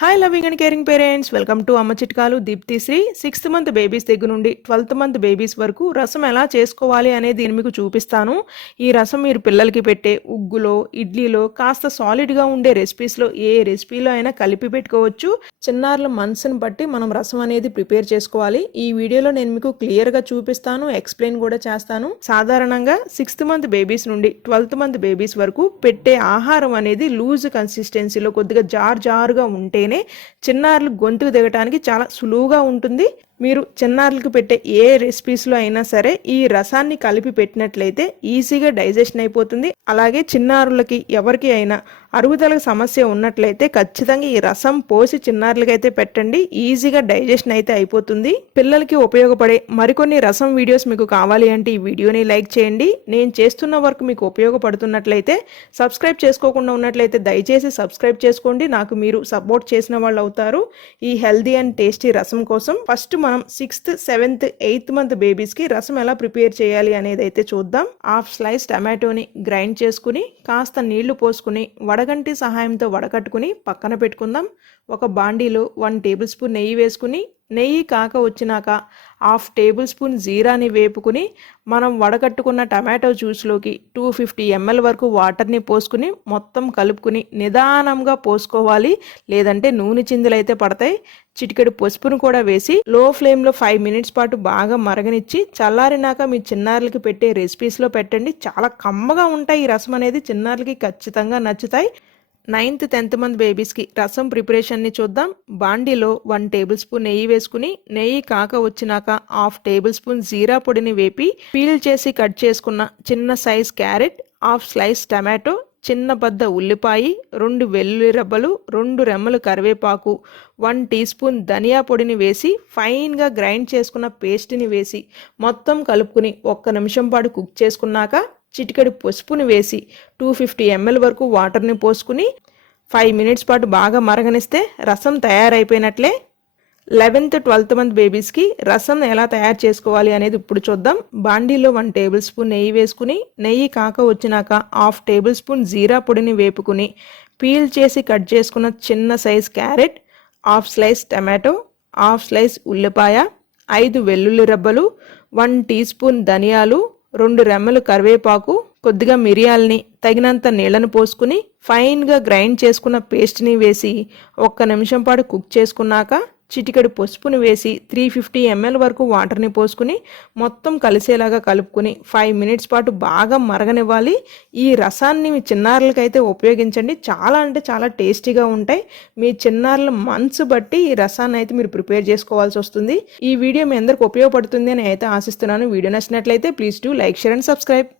Hi loving and caring parents, welcome to అమ్మ చిట్కాలు. Deepti Shri. 6th month babies దగ్గర నుండి 12th మంత్ బేబీస్ వరకు రసం ఎలా చేసుకోవాలి అనేది దీన్ని మీకు చూపిస్తాను. ఈ రసం మీరు పిల్లలకి పెట్టే ఉగ్గులో, ఇడ్లీలో, కాస్త సాలిడ్గా ఉండే రెసిపీస్లో ఏ రెసిపీలో అయినా కలిపి పెట్టుకోవచ్చు. చిన్నారుల మనసుని బట్టి మనం రసం అనేది ప్రిపేర్ చేసుకోవాలి. ఈ వీడియోలో నేను మీకు క్లియర్గా చూపిస్తాను, ఎక్స్ప్లెయిన్ కూడా చేస్తాను. సాధారణంగా 6th మంత్ బేబీస్ నుండి 12th మంత్ బేబీస్ వరకు పెట్టే ఆహారం అనేది లూజ్ కన్సిస్టెన్సీలో కొద్దిగా జారుగా ఉంటే చిన్నారులు గొంతుకు దిగటానికి చాలా సులువుగా ఉంటుంది. మీరు చిన్నారులకు పెట్టే ఏ రెసిపీస్లో అయినా సరే ఈ రసాన్ని కలిపి పెట్టినట్లయితే ఈజీగా డైజెషన్ అయిపోతుంది. అలాగే చిన్నారులకి ఎవరికి అయినా అరుగుదలకు సమస్య ఉన్నట్లయితే ఖచ్చితంగా ఈ రసం పోసి చిన్నారులకైతే పెట్టండి. ఈజీగా డైజెషన్ అయితే అయిపోతుంది. పిల్లలకి ఉపయోగపడే మరికొన్ని రసం వీడియోస్ మీకు కావాలి అంటే ఈ వీడియోని లైక్ చేయండి. నేను చేస్తున్న వర్క్ మీకు ఉపయోగపడుతున్నట్లయితే, సబ్స్క్రైబ్ చేసుకోకుండా ఉన్నట్లయితే దయచేసి సబ్స్క్రైబ్ చేసుకోండి. నాకు మీరు సపోర్ట్ చేసిన వాళ్ళు అవుతారు. ఈ హెల్దీ అండ్ టేస్టీ రసం కోసం ఫస్ట్ మనం 6th, 7th, 8th మంత్ బేబీస్కి రసం ఎలా ప్రిపేర్ చేయాలి అనేది అయితే చూద్దాం. హాఫ్ స్లైస్ టమాటోని గ్రైండ్ చేసుకుని కాస్త నీళ్లు పోసుకుని వడగంటి సహాయంతో వడకట్టుకుని పక్కన పెట్టుకుందాం. ఒక బాండీలో 1 టేబుల్ స్పూన్ నెయ్యి వేసుకుని, నెయ్యి కాక వచ్చినాక 1/2 టేబుల్ స్పూన్ జీరాని వేపుకుని మనం వడకట్టుకున్న టమాటో జ్యూస్లోకి 250 ml వరకు వాటర్ని పోసుకుని మొత్తం కలుపుకుని నిదానంగా పోసుకోవాలి, లేదంటే నూనె చిందులు అయితే పడతాయి. చిటికెడు పసుపును కూడా వేసి లో ఫ్లేమ్లో 5 minutes పాటు బాగా మరగనిచ్చి చల్లారినాక మీ చిన్నారులకి పెట్టే రెసిపీస్లో పెట్టండి. చాలా కమ్మగా ఉంటాయి. ఈ రసం అనేది చిన్నారులకి ఖచ్చితంగా నచ్చుతాయి. 9th, 10th మంత్ బేబీస్కి రసం ప్రిపరేషన్ని చూద్దాం. బాండీలో 1 టేబుల్ స్పూన్ నెయ్యి వేసుకుని, నెయ్యి కాక వచ్చినాక 1/2 టేబుల్ స్పూన్ జీరా పొడిని వేపి పీల్ చేసి కట్ చేసుకున్న చిన్న సైజ్ క్యారెట్, 1/2 స్లైస్ టమాటో, చిన్న బద్ద ఉల్లిపాయ, 2 వెల్లుల్లి రెబ్బలు, 2 రెమ్మలు కరివేపాకు, 1 టీ స్పూన్ ధనియా పొడిని వేసి ఫైన్గా గ్రైండ్ చేసుకున్న పేస్ట్ని వేసి మొత్తం కలుపుకుని 1 నిమిషం పాటు కుక్ చేసుకున్నాక చిటికెడు పసుపుని వేసి 250 ml వరకు వాటర్ని పోసుకుని 5 minutes పాటు బాగా మరగనిస్తే రసం తయారైపోయినట్లే. 11th, 12th మంత్ బేబీస్కి రసం ఎలా తయారు చేసుకోవాలి అనేది ఇప్పుడు చూద్దాం. బాండీలో 1 టేబుల్ స్పూన్ నెయ్యి వేసుకుని, నెయ్యి కాక వచ్చినాక 1/2 టేబుల్ స్పూన్ జీరా పొడిని వేపుకుని పీల్ చేసి కట్ చేసుకున్న చిన్న size carrot, 1/2 slice tomato, 1/2 slice ఉల్లిపాయ, 5 వెల్లుల్లి రెబ్బలు, 1 టీ స్పూన్ ధనియాలు, 2 రెమ్మలు కరివేపాకు, కొద్దిగా మిరియాలని, తగినంత నీళ్లను పోసుకుని ఫైన్గా గ్రైండ్ చేసుకున్న పేస్ట్ని వేసి 1 నిమిషం పాటు కుక్ చేసుకున్నాక చిటికెడు పసుపుని వేసి 350 ml వరకు వాటర్ని పోసుకుని మొత్తం కలిసేలాగా కలుపుకుని 5 minutes పాటు బాగా మరగనివ్వాలి. ఈ రసాన్ని మీ చిన్నారులకైతే ఉపయోగించండి. చాలా అంటే చాలా టేస్టీగా ఉంటాయి. మీ చిన్నారుల మనసు బట్టి ఈ రసాన్ని అయితే మీరు ప్రిపేర్ చేసుకోవాల్సి వస్తుంది. ఈ వీడియో మీ అందరికి ఉపయోగపడుతుంది అని అయితే ఆశిస్తున్నాను. వీడియో నచ్చినట్లయితే please do like, share and subscribe.